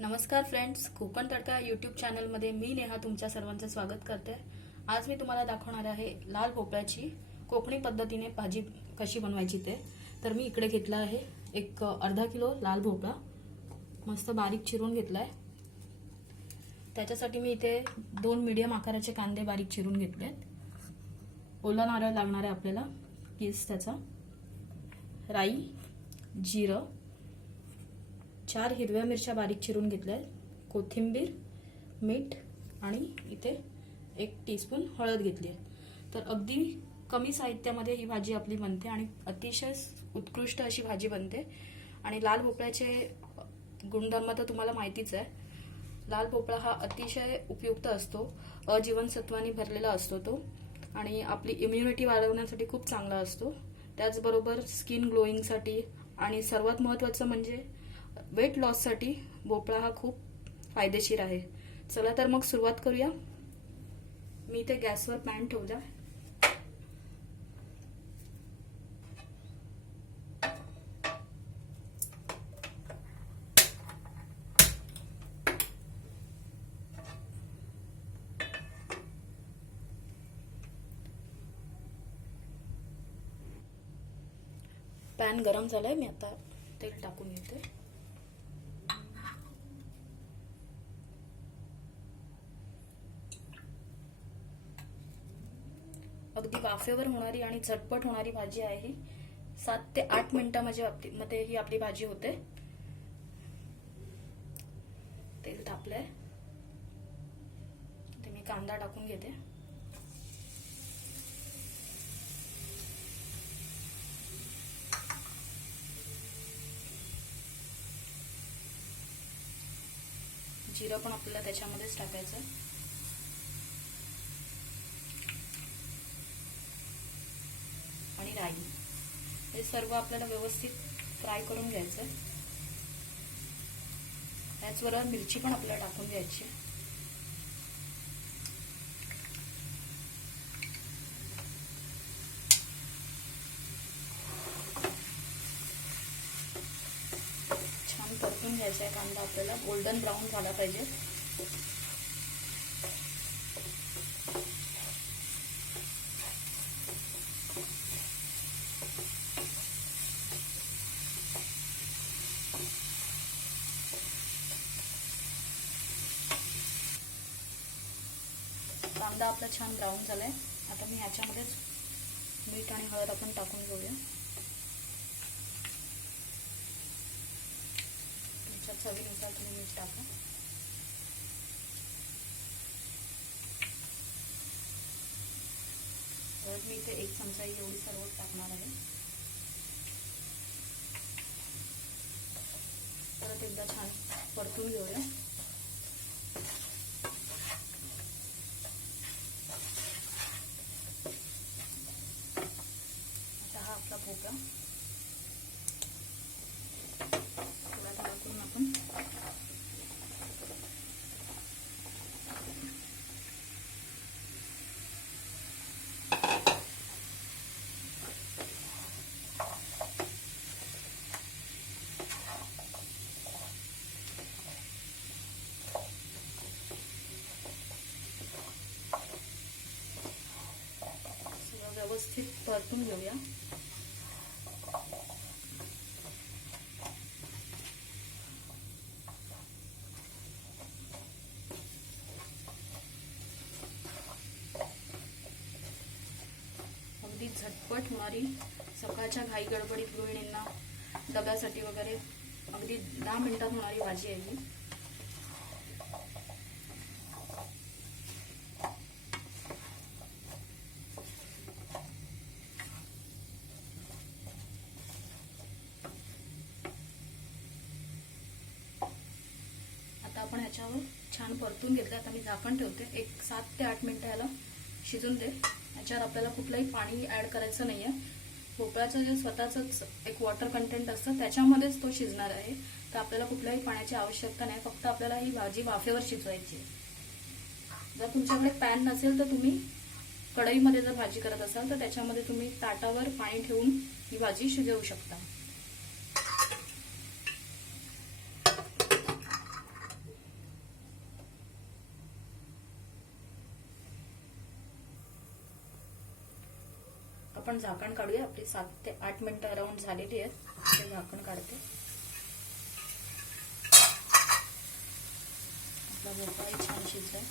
नमस्कार फ्रेंड्स, कोकण तडका यूट्यूब चॅनलमध्ये मी नेहा तुमच्या सर्वांचं स्वागत करते। आज मी तुम्हाला दाखवणार आहे लाल भोपळ्याची कोकणी पद्धतीने भाजी कशी बनवायची ते। तर मी इकडे घेतला आहे एक अर्धा किलो लाल भोपळा, मस्त बारीक चिरून घेतलाय। त्याच्यासाठी मी इथे 2 मीडियम आकाराचे कांदे बारीक चिरून घेतलेत। ओला नारळ लागणार आहे आपल्याला, किस त्याचा, राई, जिरं, 4 हिरव्या मिरच्या बारीक चिरून घेतल्या, कोथिंबीर, मीठ आणि इथे 1 टीस्पून हळद घेतली आहे। तर अगदी कमी साहित्यामध्ये ही भाजी आपली बनते आणि अतिशय उत्कृष्ट अशी भाजी बनते। आणि लाल भोपळ्याचे गुणधर्म तर तुम्हाला माहितीच आहे। लाल भोपळा हा अतिशय उपयुक्त असतो, अजीवनसत्वांनी भरलेला असतो तो, आणि आपली इम्युनिटी वाढवण्यासाठी खूप चांगला असतो। त्याचबरोबर स्किन ग्लोईंगसाठी आणि सर्वात महत्त्वाचं म्हणजे वेट लॉस साठी भोपळा हा खूप फायदेशीर आहे। चला तर मग सुरुवात करूया। मी इथे गॅसवर पॅन ठेवला। पॅन गरम झालाय, मी आता तेल टाकून घेते। अगदी वाफेवर होणारी आणि झटपट होणारी भाजी आहे ही। 7 ते 8 मिनिटांमध्ये ही आपली भाजी होते। तेल तापलंय, ते मी कांदा टाकून घेते। जिरं पण आपल्याला त्याच्यामध्येच टाकायचं, आणि राई। हे सर्व आपल्याला व्यवस्थित फ्राय करून घ्यायचं। त्याचबरोबर मिरची पण आपल्याला टाकून घ्यायची। छान परतून घ्यायचा आहे कांदा, आपल्याला गोल्डन ब्राऊन झाला पाहिजे। कांदा आपला छान ब्राऊन झालाय। आता मी ह्याच्यामध्ये मीठ आणि हळद आपण टाकून घेऊया। तुमच्या चवीनुसार तुम्ही मीठ टाका। हळद मी इथे 1 चमचा एवढी सर्व टाकणार आहे। परत एकदा छान परतून घेऊया। आपला भोपळा थोडा थोडा करून आपण व्यवस्थित परतून घेऊया। अगदी झटपट होणारी, सकाळच्या घाई गडबडीत गृहिणींना डब्यासाठी वगैरे अगदी 10 मिनिटात होणारी भाजी आहे ही। आता आपण ह्याच्यावर छान परतून घेतलं। आता मी झाकण ठेवते, एक 7 ते 8 मिनिटं याला शिजून दे। याच्यावर आपल्याला कुठलंही पाणी ऍड करायचं नाहीये। भोपळ्याचं जे स्वतःच एक वॉटर कंटेंट असतं त्याच्यामध्येच तो शिजणार आहे। तर आपल्याला कुठल्याही पाण्याची आवश्यकता नाही, फक्त आपल्याला ही भाजी वाफेवर शिजवायची। जर तुमच्याकडे पॅन नसेल तर तुम्ही कढईमध्ये जर भाजी करत असाल तर त्याच्यामध्ये तुम्ही ताटावर पाणी ठेवून ही भाजी शिजवू शकता। आपण झाकण काढूया. आपली 7 ते 8 मिनिटं अराउंड झालेली आहेत. ते झाकण काढते. आपला भोपळाही छान शिजलाय.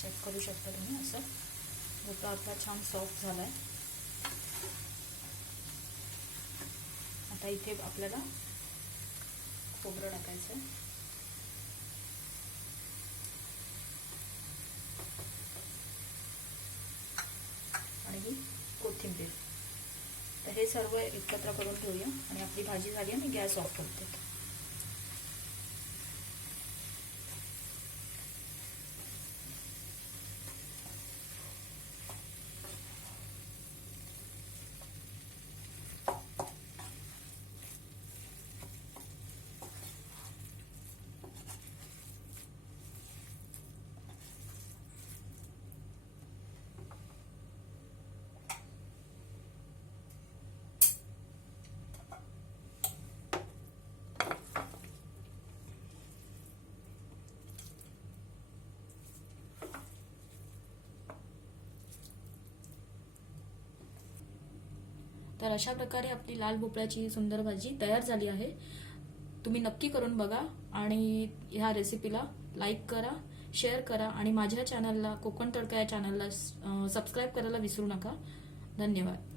चेक करू शकता तुम्ही. असं भोपळा आपला छान सॉफ्ट झालाय. आता इथे आपल्याला खोबरं टाकायचं आहे. आणि ही कोथिंबीर. तर हे सर्व एकत्र करून ठेवूया. आणि आपली भाजी झाली आहे. मी गॅस ऑफ करते. तर अशा प्रकारे आपली लाल भोपळ्याची सुंदर भाजी तयार झाली आहे. तुम्ही नक्की करून बघा आणि ह्या रेसिपीला लाईक करा, शेअर करा आणि माझ्या चॅनलला, कोकण तडका या चॅनलला सबस्क्राईब करायला विसरू नका. धन्यवाद.